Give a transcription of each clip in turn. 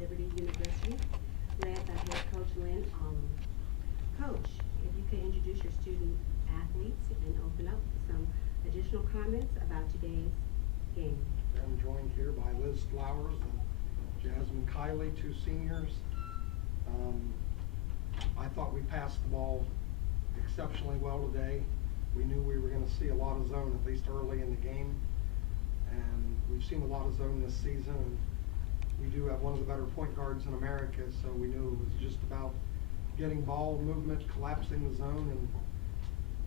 Liberty University, led by head coach Lynn Allen. Coach, if you could introduce your student athletes and open up some additional comments about today's game. I'm joined here by Liz Flowers and Jasmine Kiley, two seniors. I thought we passed the ball exceptionally well today. We knew we were going to see a lot of zone, at least early in the game. And we've seen a lot of zone this season. And we do have one of the better point guards in America, so we knew it was just about getting ball movement, collapsing the zone, and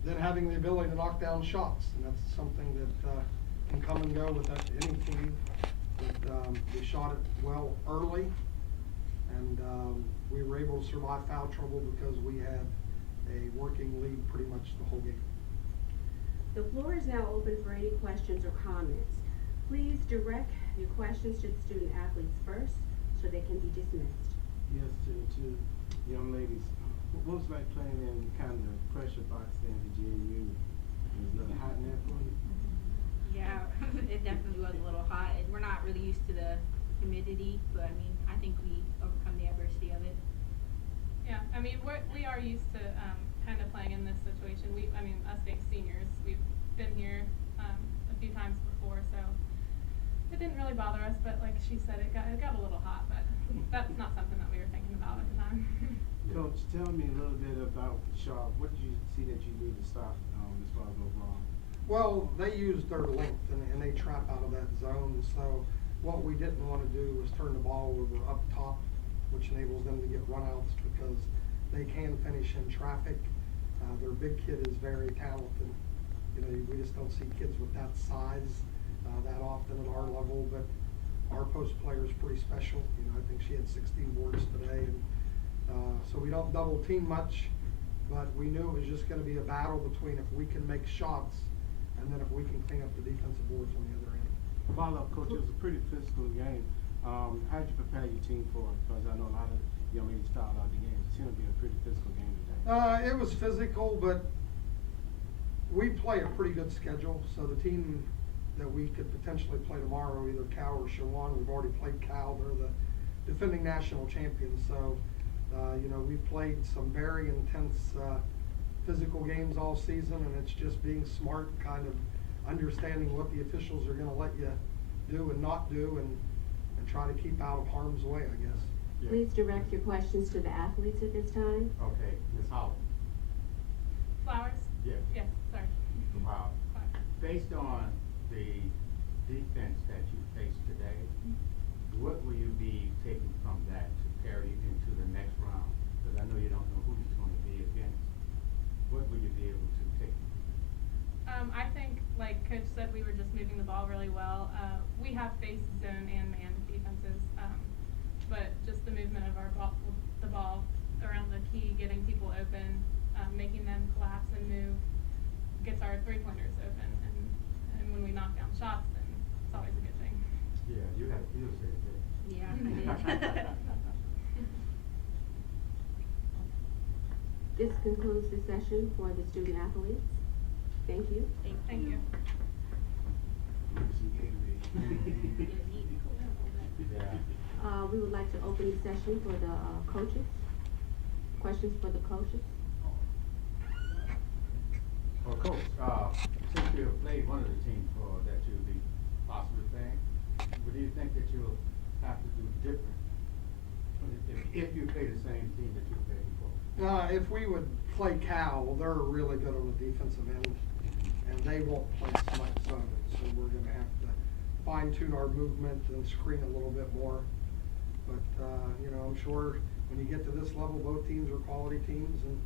then having the ability to knock down shots. And that's something that can come and go with any team. But we shot it well early, and we were able to survive foul trouble because we had a working lead pretty much the whole game. The floor is now open for any questions or comments. Please direct your questions to the student athletes first so they can be dismissed. Yes, to the two young ladies. What was it like playing in kind of the pressure box there at the GNU? Was it a little hot in there for you? Yeah, it definitely was a little hot. We're not really used to the humidity, but I mean, I think we overcome the adversity of it. Yeah, I mean, we are used to kind of playing in this situation. Us being seniors, we've been here a few times before, so it didn't really bother us. But like she said, it got a little hot, but that's not something that we were thinking about at the time. Coach, tell me a little bit about Sharp. What did you see that you did to stop as far as overall? Well, they used their length and they trap out of that zone. So what we didn't want to do was turn the ball over up top, which enables them to get runouts because they can finish in traffic. Their big kid is very talented. You know, we just don't see kids with that size that often at our level. But our post player is pretty special. You know, I think she had 16 boards today, and so we don't double team much. But we knew it was just going to be a battle between if we can make shots and then if we can clean up the defensive boards on the other end. Follow up, Coach, it was a pretty physical game. How did you prepare your team for it? Because I know a lot of young ladies fouled out the game. It seemed to be a pretty physical game today. It was physical, but we play a pretty good schedule. So the team that we could potentially play tomorrow, either Cal or Shawan, we've already played Cal. They're the defending national champions. So, you know, we've played some very intense physical games all season, and it's just being smart, kind of understanding what the officials are going to let you do and not do, and try to keep out of harm's way, I guess. Yeah. Please direct your questions to the athletes at this time. Okay, Ms. Holland. Flowers? Yes. Yes, sorry. Wow. Based on the defense that you faced today, what will you be taking from that to carry into the next round? Because I know you don't know who it's going to be against. What will you be able to take? I think, like Coach said, we were just moving the ball really well. We have faced zone and man defenses, but just the movement of the ball around the key, getting people open, making them collapse and move, gets our three-pointers open. And when we knock down shots, then it's always a good thing. Yeah, you had a field day today. Yeah, I did. This concludes the session for the student athletes. Thank you. Thank you. Yeah. We would like to open the session for the coaches. Questions for the coaches? Well, Coach, since you have played one of the teams that you'll be possibly playing, what do you think that you'll have to do different if you play the same team that you played before? If we would play Cal, they're really good on the defensive end, and they won't play so much zone. So we're going to have to fine-tune our movement and screen a little bit more. But, you know, I'm sure when you get to this level, both teams are quality teams, and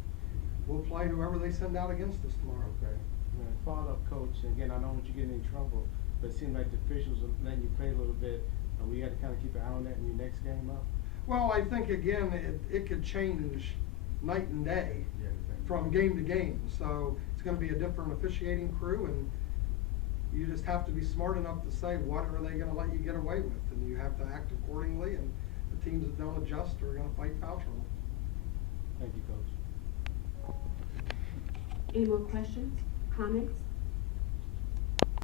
we'll play whoever they send out against us tomorrow. Okay. Yeah, follow up, Coach. Again, I don't want you getting in trouble, but it seemed like the officials are letting you play a little bit. We had to kind of keep an eye on that in your next game up. Well, I think, again, it could change night and day from game to game. So it's going to be a different officiating crew, and you just have to be smart enough to say what are they going to let you get away with, and you have to act accordingly, and the teams that don't adjust are going to fight foul trouble. Thank you, Coach. Any more questions, comments?